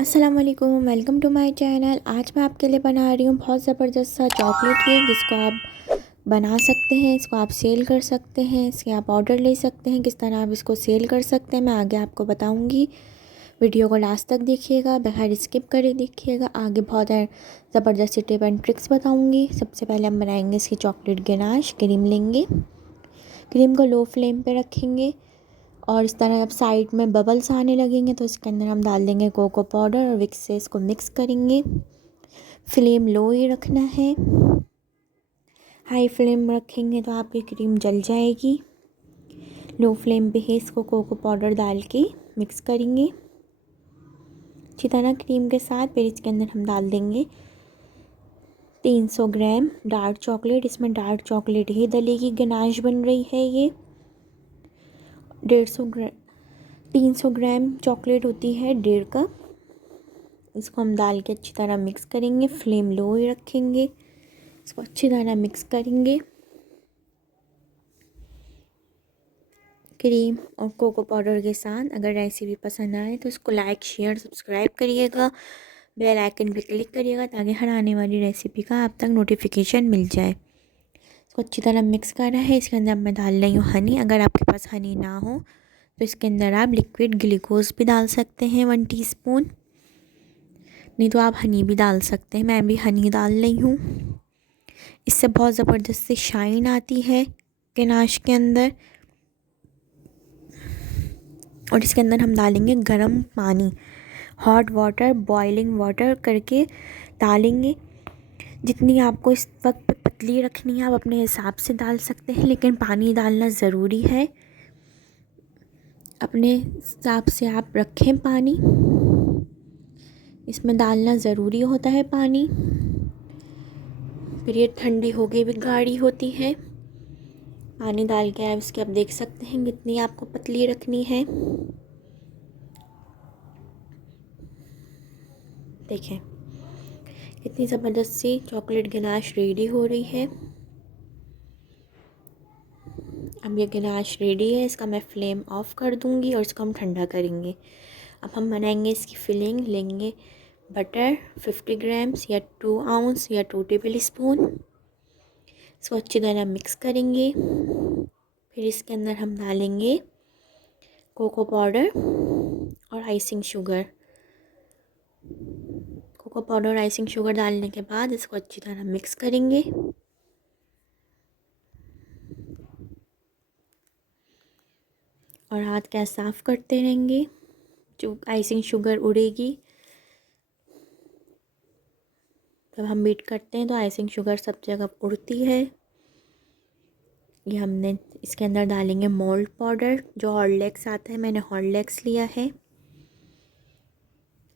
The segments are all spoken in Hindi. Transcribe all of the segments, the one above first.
अस्सलाम वालेकुम, वेलकम टू माय चैनल। आज मैं आपके लिए बना रही हूँ बहुत ज़बरदस्त सा चॉकलेट केक, जिसको आप बना सकते हैं, इसको आप सेल कर सकते हैं, इसके आप ऑर्डर ले सकते हैं। किस तरह आप इसको सेल कर सकते हैं मैं आगे आपको बताऊँगी। वीडियो को लास्ट तक देखिएगा, बगैर स्किप करे देखिएगा। आगे बहुत ज़बरदस्त सी टिप एंड ट्रिक्स बताऊँगी। सबसे पहले हम बनाएंगे इसकी चॉकलेट गनाश। क्रीम लेंगे, क्रीम को लो फ्लेम पर रखेंगे और इस तरह जब साइड में बबल्स आने लगेंगे तो इसके अंदर हम डाल देंगे कोको पाउडर और विक्स से इसको मिक्स करेंगे। फ्लेम लो ही रखना है, हाई फ्लेम रखेंगे तो आपकी क्रीम जल जाएगी। लो फ्लेम पे ही इसको कोको पाउडर डाल के मिक्स करेंगे अच्छी तरह क्रीम के साथ। फिर इसके अंदर हम डाल देंगे 300 ग्राम डार्क चॉकलेट। इसमें डार्क चॉकलेट ही डलेगी, गनाश बन रही है ये। 300 ग्राम चॉकलेट होती है 1.5 कप। इसको हम डाल के अच्छी तरह मिक्स करेंगे। फ्लेम लो ही रखेंगे, इसको अच्छी तरह मिक्स करेंगे। क्रीम और कोको पाउडर के साथ अगर रेसिपी पसंद आए तो इसको लाइक शेयर सब्सक्राइब करिएगा, बेल आइकन पे क्लिक करिएगा ताकि हर आने वाली रेसिपी का आप तक नोटिफिकेशन मिल जाए। इसको अच्छी तरह मिक्स करना है। इसके अंदर मैं डाल रही हूँ हनी। अगर आपके पास हनी ना हो तो इसके अंदर आप लिक्विड ग्लूकोज भी डाल सकते हैं 1 टीस्पून, नहीं तो आप हनी भी डाल सकते हैं। मैं भी हनी डाल रही हूँ, इससे बहुत ज़बरदस्त सी शाइन आती है गनाश के अंदर। और इसके अंदर हम डालेंगे गर्म पानी, हॉट वाटर, बॉइलिंग वाटर करके डालेंगे। जितनी आपको इस वक्त पतली रखनी है आप अपने हिसाब से डाल सकते हैं, लेकिन पानी डालना ज़रूरी है। अपने हिसाब से आप रखें पानी, इसमें डालना ज़रूरी होता है पानी। फिर ये ठंडी हो गई भी गाढ़ी होती है। पानी डाल के आप इसके आप देख सकते हैं कितनी आपको पतली रखनी है। देखें कितनी ज़बरदस्त सी चॉकलेट गनाश रेडी हो रही है। अब ये गनाश रेडी है, इसका मैं फ्लेम ऑफ कर दूंगी और इसको हम ठंडा करेंगे। अब हम बनाएंगे इसकी फिलिंग। लेंगे बटर 50 ग्राम्स या 2 आउंस या 2 टेबल स्पून। इसको अच्छी तरह मिक्स करेंगे। फिर इसके अंदर हम डालेंगे कोको पाउडर और आइसिंग शुगर। कोको पाउडर और आइसिंग शुगर डालने के बाद इसको अच्छी तरह मिक्स करेंगे। और हाथ गैस साफ़ करते रहेंगे, जो आइसिंग शुगर उड़ेगी। जब हम बीट करते हैं तो आइसिंग शुगर सब जगह उड़ती है। ये हमने इसके अंदर डालेंगे मोल्ड पाउडर, जो हॉर्लिक्स आता है, मैंने हॉर्लिक्स लिया है।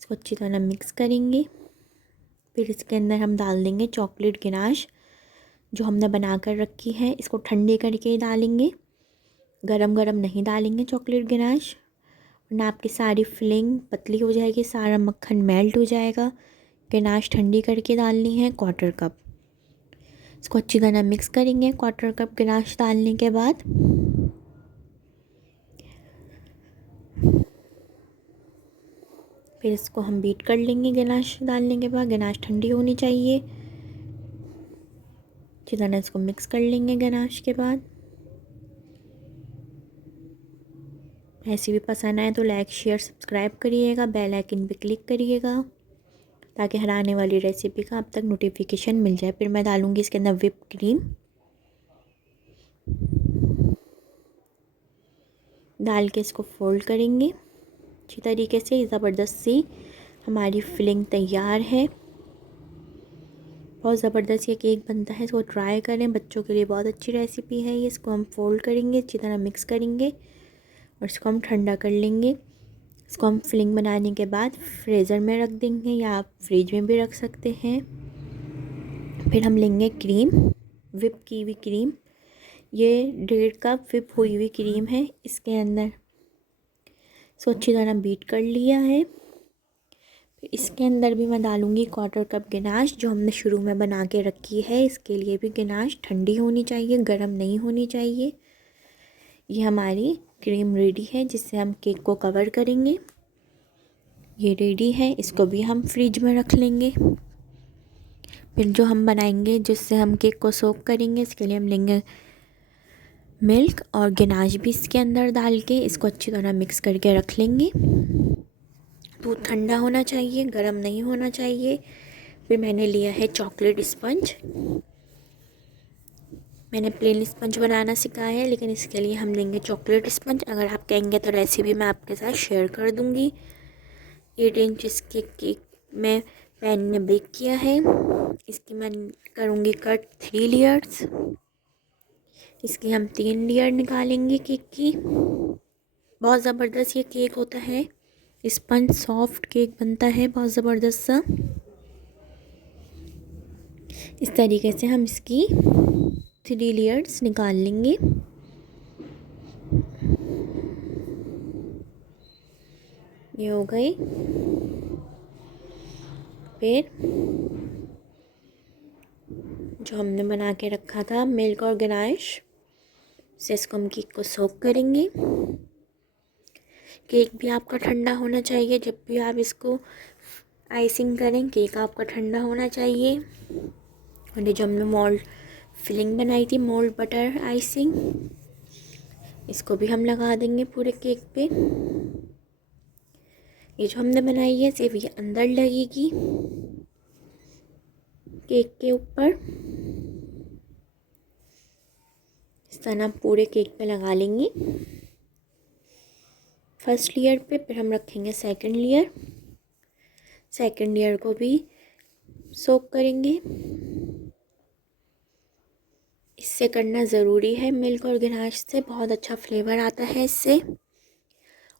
इसको अच्छी तरह मिक्स करेंगे। फिर इसके अंदर हम डाल देंगे चॉकलेट गनाश जो हमने बना कर रखी है। इसको ठंडे करके डालेंगे, गरम गरम नहीं डालेंगे चॉकलेट गनाश, वरना आपकी सारी फिलिंग पतली हो जाएगी, सारा मक्खन मेल्ट हो जाएगा। गनाश ठंडी करके डालनी है 1/4 कप। इसको अच्छी तरह मिक्स करेंगे 1/4 कप गनाश डालने के बाद। फिर इसको हम बीट कर लेंगे। गनाश डालने के बाद गनाश ठंडी होनी चाहिए। अच्छी तरह इसको मिक्स कर लेंगे गनाश के बाद। रेसिपी पसंद आए तो लाइक शेयर सब्सक्राइब करिएगा, बेल आइकन पे क्लिक करिएगा ताकि हर आने वाली रेसिपी का आप तक नोटिफिकेशन मिल जाए। फिर मैं डालूँगी इसके अंदर व्हिप क्रीम। डाल के इसको फोल्ड करेंगे अच्छी तरीके से। ज़बरदस्त सी हमारी फिलिंग तैयार है। बहुत ज़बरदस्त ये केक बनता है, इसको ट्राई करें, बच्चों के लिए बहुत अच्छी रेसिपी है ये। इसको हम फोल्ड करेंगे, अच्छी तरह मिक्स करेंगे और इसको हम ठंडा कर लेंगे। इसको हम फिलिंग बनाने के बाद फ्रीज़र में रख देंगे या आप फ्रिज में भी रख सकते हैं। फिर हम लेंगे क्रीम, व्हिप की हुई क्रीम। ये 1.5 कप व्हिप हुई हुई क्रीम है। इसके अंदर इसको अच्छी तरह बीट कर लिया है। फिर इसके अंदर भी मैं डालूँगी 1/4 कप गनाश जो हमने शुरू में बना के रखी है। इसके लिए भी गनाश ठंडी होनी चाहिए, गर्म नहीं होनी चाहिए। ये हमारी क्रीम रेडी है जिससे हम केक को कवर करेंगे। ये रेडी है, इसको भी हम फ्रिज में रख लेंगे। फिर जो हम बनाएंगे, जिससे हम केक को सोक करेंगे, इसके लिए हम लेंगे मिल्क और गनाश भी इसके अंदर डाल के इसको अच्छी तरह मिक्स करके रख लेंगे। दूध ठंडा होना चाहिए, गर्म नहीं होना चाहिए। फिर मैंने लिया है चॉकलेट स्पंज। मैंने प्लेन स्पंज बनाना सिखाया है, लेकिन इसके लिए हम लेंगे चॉकलेट स्पंज। अगर आप कहेंगे तो रेसिपी मैं आपके साथ शेयर कर दूँगी। 8 इंच के केक मैं पैन में बेक किया है। इसकी मैं करूँगी कट 3 लेयर्स। इसकी हम 3 लेयर निकालेंगे केक की। बहुत ज़बरदस्त ये केक होता है, स्पंज सॉफ्ट केक बनता है बहुत ज़बरदस्त सा। इस तरीके से हम इसकी 3 लेयर्स निकाल लेंगे। ये हो गई। फिर जो हमने बना के रखा था मिल्क और गनाश से इसको हम केक को सोक करेंगे। केक भी आपका ठंडा होना चाहिए। जब भी आप इसको आइसिंग करें, केक आपका ठंडा होना चाहिए। और ये जो हमने मोल्ड फिलिंग बनाई थी, मोल्ड बटर आइसिंग, इसको भी हम लगा देंगे पूरे केक पे। ये जो हमने बनाई है सिर्फ ये अंदर लगेगी केक के ऊपर। इस तरह पूरे केक पे लगा लेंगे फर्स्ट लेयर पे। फिर हम रखेंगे सेकंड लेयर। सेकंड लेयर को भी सोक करेंगे। इससे करना ज़रूरी है, मिल्क और गनाश से बहुत अच्छा फ्लेवर आता है इससे।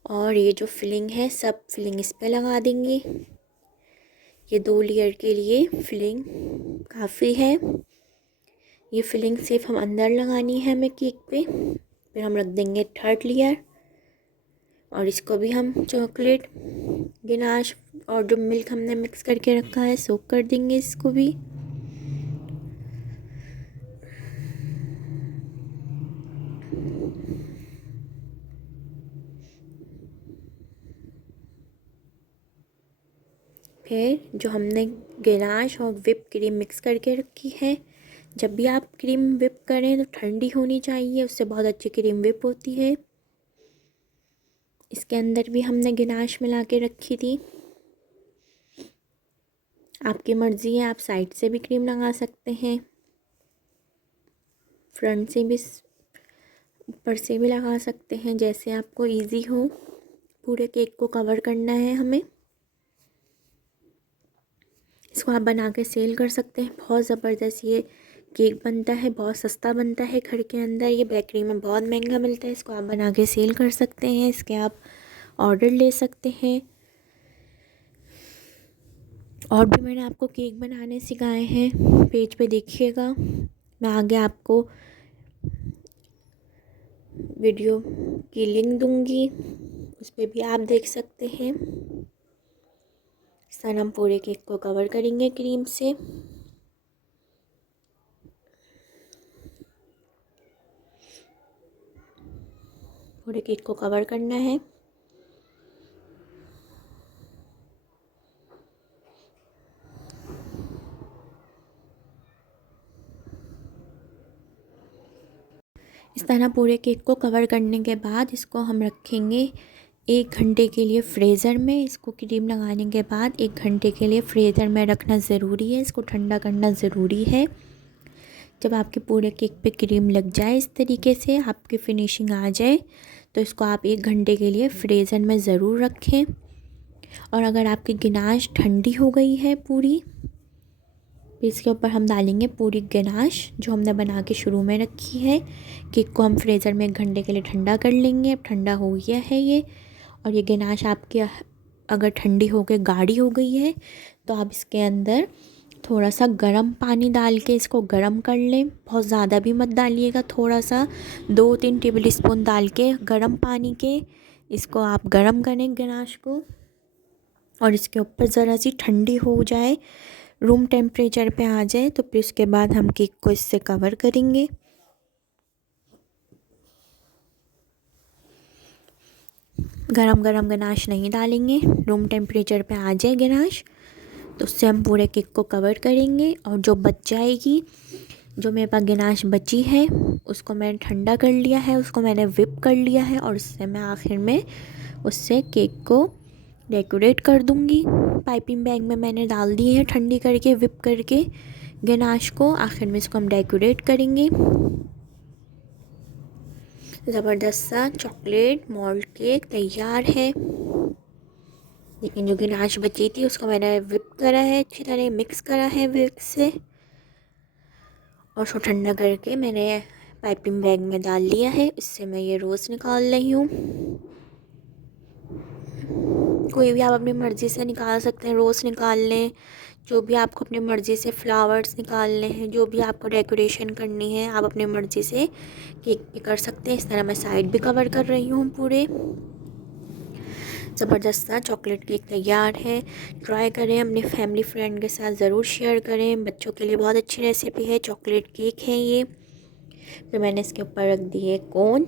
और ये जो फिलिंग है, सब फिलिंग इस पे लगा देंगे। ये 2 लेयर के लिए फिलिंग काफ़ी है। ये फिलिंग सिर्फ हम अंदर लगानी है हमें केक पे। फिर हम रख देंगे थर्ड लेयर और इसको भी हम चॉकलेट गनाश और जो मिल्क हमने मिक्स करके रखा है सोक कर देंगे इसको भी। फिर जो हमने गनाश और व्हिप क्रीम मिक्स करके रखी है, जब भी आप क्रीम व्हिप करें तो ठंडी होनी चाहिए, उससे बहुत अच्छी क्रीम व्हिप होती है। इसके अंदर भी हमने गनाश मिला के रखी थी। आपकी मर्ज़ी है, आप साइड से भी क्रीम लगा सकते हैं, फ्रंट से भी, ऊपर से भी लगा सकते हैं, जैसे आपको इजी हो। पूरे केक को कवर करना है हमें। इसको आप बना के सेल कर सकते हैं। बहुत ज़बरदस्त ये केक बनता है, बहुत सस्ता बनता है घर के अंदर। ये बेकरी में बहुत महंगा मिलता है। इसको आप बना के सेल कर सकते हैं। इसके आप ऑर्डर ले सकते हैं। और भी मैंने आपको केक बनाने सिखाए हैं, पेज पे देखिएगा। मैं आगे आपको वीडियो की लिंक दूंगी, उस पर भी आप देख सकते हैं। इस तरह हम पूरे केक को कवर करेंगे क्रीम से। पूरे केक को कवर करना है। इस तरह पूरे केक को कवर करने के बाद इसको हम रखेंगे 1 घंटे के लिए फ्रीज़र में। इसको क्रीम लगाने के बाद 1 घंटे के लिए फ्रीज़र में रखना ज़रूरी है। इसको ठंडा करना ज़रूरी है। जब आपके पूरे केक पे क्रीम लग जाए, इस तरीके से आपकी फिनिशिंग आ जाए, तो इसको आप 1 घंटे के लिए फ्रीज़र में ज़रूर रखें। और अगर आपकी गनाश ठंडी हो गई है पूरी, फिर इसके ऊपर हम डालेंगे पूरी गनाश जो हमने बना के शुरू में रखी है। केक को हम फ्रीज़र में 1 घंटे के लिए ठंडा कर लेंगे। अब ठंडा हो गया है ये। और ये गनाश आपकी अगर ठंडी हो गई, गाढ़ी हो गई है, तो आप इसके अंदर थोड़ा सा गर्म पानी डाल के इसको गर्म कर लें। बहुत ज़्यादा भी मत डालिएगा, थोड़ा सा 2-3 टेबल स्पून डाल के गर्म पानी के इसको आप गर्म करें गनाश को। और इसके ऊपर ज़रा सी ठंडी हो जाए, रूम टेम्परेचर पे आ जाए, तो फिर उसके बाद हम केक को इससे कवर करेंगे। गरम गरम गनाश नहीं डालेंगे, रूम टेम्परेचर पे आ जाए गनाश तो उससे हम पूरे केक को कवर करेंगे। और जो बच जाएगी, जो मेरे पास गनाश बची है उसको मैंने ठंडा कर लिया है, उसको मैंने विप कर लिया है और उससे मैं आखिर में उससे केक को डेकोरेट कर दूँगी। पाइपिंग बैग में मैंने डाल दी है ठंडी करके, विप करके गनाश को। आखिर में इसको हम डेकोरेट करेंगे। ज़बरदस्त सा चॉकलेट मॉल्ट केक तैयार है। लेकिन जो गनाश बची थी उसको मैंने विप करा है, अच्छी तरह मिक्स करा है विक्स से और उसको ठंडा करके मैंने पाइपिंग बैग में डाल लिया है। इससे मैं ये रोज़ निकाल रही हूँ। कोई भी आप अपनी मर्ज़ी से निकाल सकते हैं, रोज़ निकाल लें, जो भी आपको अपनी मर्ज़ी से फ्लावर्स निकालने हैं, जो भी आपको डेकोरेशन करनी है आप अपनी मर्ज़ी से केक पे कर सकते हैं। इस तरह मैं साइड भी कवर कर रही हूँ पूरे। ज़बरदस्त सा चॉकलेट केक तैयार है। ट्राई करें, अपने फैमिली फ्रेंड के साथ ज़रूर शेयर करें। बच्चों के लिए बहुत अच्छी रेसिपी है, चॉकलेट केक है ये। फिर मैंने इसके ऊपर रख दिए कोन।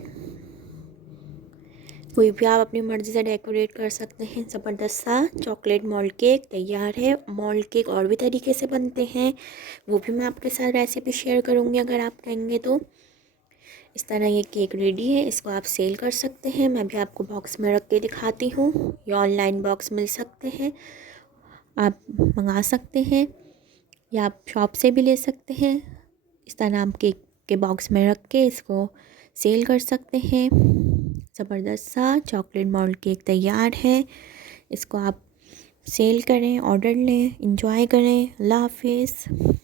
कोई भी आप अपनी मर्ज़ी से डेकोरेट कर सकते हैं। ज़बरदस्त सा चॉकलेट मॉल्ट केक तैयार है। मॉल्ट केक और भी तरीके से बनते हैं, वो भी मैं आपके साथ रेसिपी शेयर करूँगी अगर आप कहेंगे तो। इस तरह ये केक रेडी है, इसको आप सेल कर सकते हैं। मैं भी आपको बॉक्स में रख के दिखाती हूँ। ये ऑनलाइन बॉक्स मिल सकते हैं, आप मंगा सकते हैं या आप शॉप से भी ले सकते हैं। इस तरह आप केक के बॉक्स में रख के इसको सेल कर सकते हैं। ज़बरदस्त सा चॉकलेट मॉल्ट केक तैयार है। इसको आप सेल करें, ऑर्डर लें, एंजॉय करें। अल्लाह हाफिज़।